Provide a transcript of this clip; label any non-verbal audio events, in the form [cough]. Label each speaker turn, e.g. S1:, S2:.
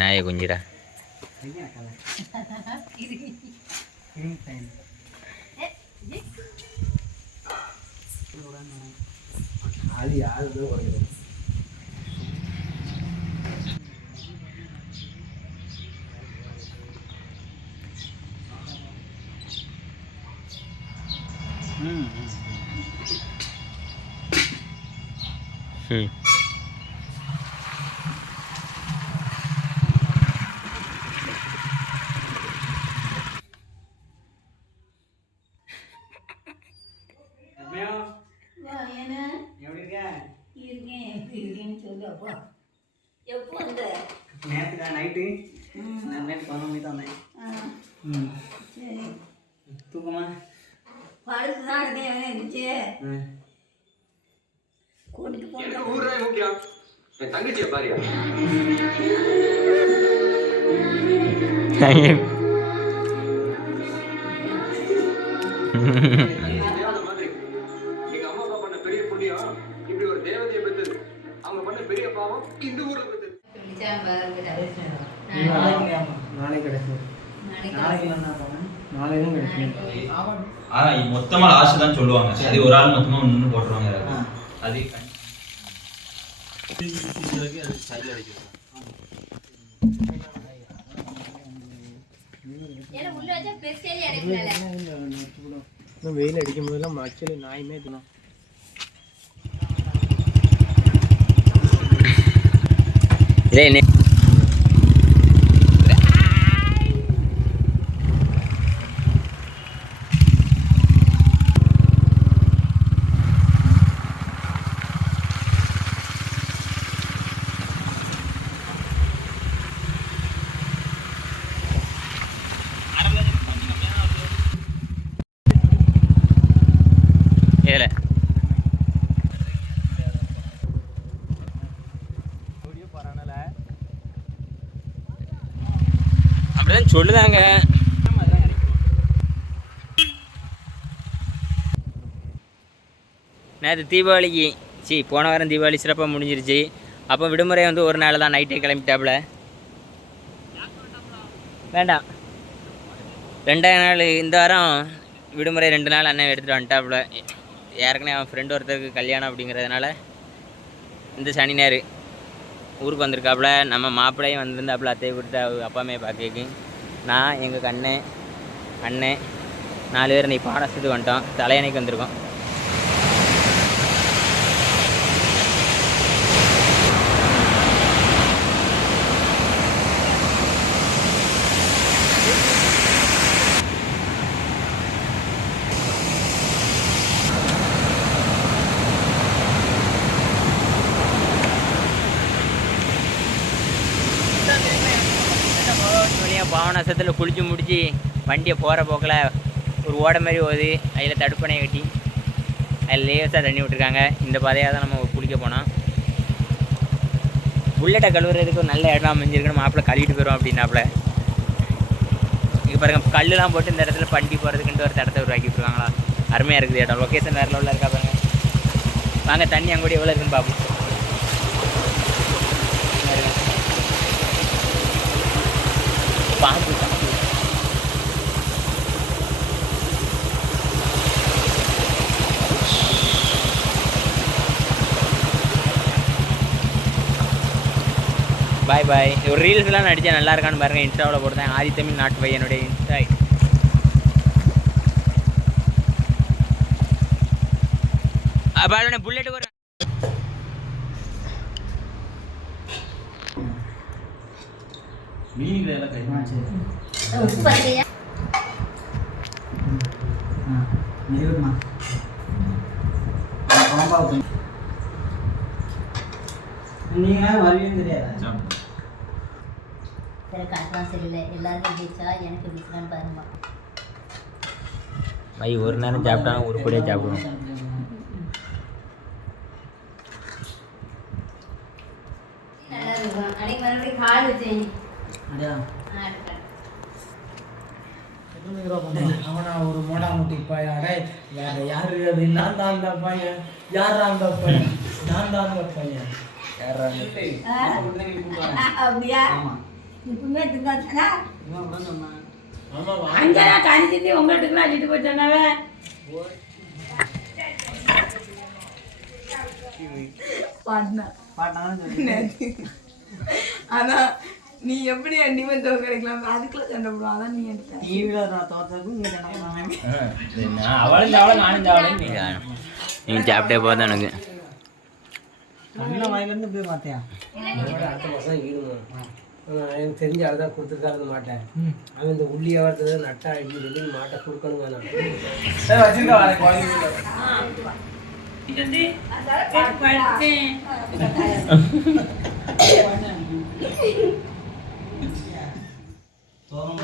S1: நாய குஞ்சிரா ம்
S2: எப்படி
S3: எப்போ வந்த?
S2: தான் நைட்டு நான் நேற்று பதினொன்று மணிக்கு தான் வந்தேன்.
S3: ஆ,
S2: ம்.
S3: சரி.
S2: தூக்கமா?
S3: படுத்து தான் இருந்தேன் இருந்துச்சு கூட்டிட்டு போனோம்
S4: முக்கியம் என் தங்கச்சியை பாரியா எங்க அம்மா அப்பா பண்ண பெரிய புண்ணியம் இப்படி ஒரு தேவதையை பெற்றது அவங்க பண்ண பெரிய பாவம் இந்த ஊர்ல பெற்றது
S2: நாளைக்கு நாளைக்கு கிடைக்கும் நாளைக்கு நாளைக்கு தான் கிடைக்கும்
S1: ஆ மொத்தமா லாஸ்ட் தான் சொல்லுவாங்க அது ஒரு ஆள் மொத்தமா நின்று போட்டுருவாங்க. அது
S2: இன்னும் வெயில் அடிக்கும் போதெல்லாம் ஆக்சுவலி நாயுமே தினம்
S1: இதே அப்படிதான் சொல்லுதாங்க. நேற்று தீபாவளிக்கு சி போன வாரம் தீபாவளி சிறப்பாக முடிஞ்சிருச்சு. அப்போ விடுமுறை வந்து ஒரு நாள் தான் நைட்டே கிளம்பிட்டாப்புல வேண்டாம். ரெண்டாவது நாள் இந்த வாரம் விடுமுறை ரெண்டு நாள் அண்ணன் எடுத்துகிட்டு வந்துட்டாப்புல ஏற்கனவே அவன் ஃப்ரெண்டு ஒருத்தருக்கு கல்யாணம் அப்படிங்கிறதுனால இந்த சனி ஞாயிறு. ஊருக்கு வந்திருக்காப்புல. நம்ம மாப்பிள்ளையும் வந்திருந்தாப்புல அத்தையை கொடுத்து அவங்க அப்பா அம்மையை பார்க்க நான் எங்கள் கண்ணன் அண்ணன் நாலு பேர் நீ பாடசத்துக்கு வந்துட்டோம். தலையணைக்கு வந்திருக்கோம். வழியாக பாவனாசத்தில் குளிச்சு முடிச்சு வண்டியை போகிற போக்கில் ஒரு ஓடை மாதிரி ஓது அதில் தடுப்பணையை கட்டி அதில் லேசாக தண்ணி விட்டுருக்காங்க. இந்த பாதையாக தான் நம்ம குளிக்க போனோம். புல்லட்டை கழுவுறதுக்கு ஒரு நல்ல இடம் அமைஞ்சிருக்குன்னு மாப்பிள்ளை கழுவிட்டு போயிடும் அப்படின்னாப்புல. இங்கே பாருங்கள் கல்லுலாம் போட்டு இந்த இடத்துல வண்டி போகிறதுக்குன்ட்டு ஒரு தடத்தை உருவாக்கி விட்ருக்காங்களா அருமையாக இருக்குது இடம். லொக்கேஷன் வேறு லெவலில் இருக்கா பாருங்கள் வாங்க தண்ணி அங்கூட எவ்வளோ இருக்குன்னு பார்ப்போம் பாருங்க. பாம்பு பாய் பாய் ஒரு ரீல்ஸ்லாம் நடிச்சா நல்லா இருக்கான்னு பாருங்க. இன்ஸ்டாவில் போடுறேன் ஆதி தமிழ் நாட்டு பையனுடைய இன்ஸ்டா பாருங்க புல்லெட்டு ஒரு
S3: உப்பு
S2: வருவீங்க தெரியாதா.
S3: எனக்கு அதெல்லாம் சரியில்லை. எல்லாருக்கும் எனக்கு பிடிச்சான்னு பாருமா
S1: மை ஒரு நேரம் சாப்பிட்டாலும் உருப்படியாக சாப்பிடுவோம்.
S3: நல்லா இருக்கும். அன்னைக்கு மறுபடியும் கால் வச்சேன்.
S2: அவனா ஒரு மோடா முட்டி பையன் வேற யாரு அது நான் தான் அந்த பையன் யாரா அந்த பையன் நான் தான் அந்த பையன் யாரா?
S3: அப்படியா இப்பவுமே திங்காச்சுனா. அஞ்சனா கணிச்சிட்டு உங்கள்கிட்ட அடிட்டு போய் சொன்னவே
S5: ஆனா நீ எப்படி அண்டிமன் தோக்கடிக்கலாம் அதுக்குள்ள சண்டை போடுவோம் அதான் நீ எடுத்த
S2: நான் அவளும் சாவல நானும் சாவல நீ
S1: நீ சாப்பிட்டே போதும் எனக்கு.
S6: அடுத்த மாதம் ஈடுமா எனக்கு தெரிஞ்ச ஆள் தான் கொடுத்துருக்காரு மாட்டேன். அவன் இந்த உள்ளி வரது நட்டா அடிச்சு சொல்லி மாட்டை
S2: வச்சிருக்க [laughs] [laughs]
S3: તો આમ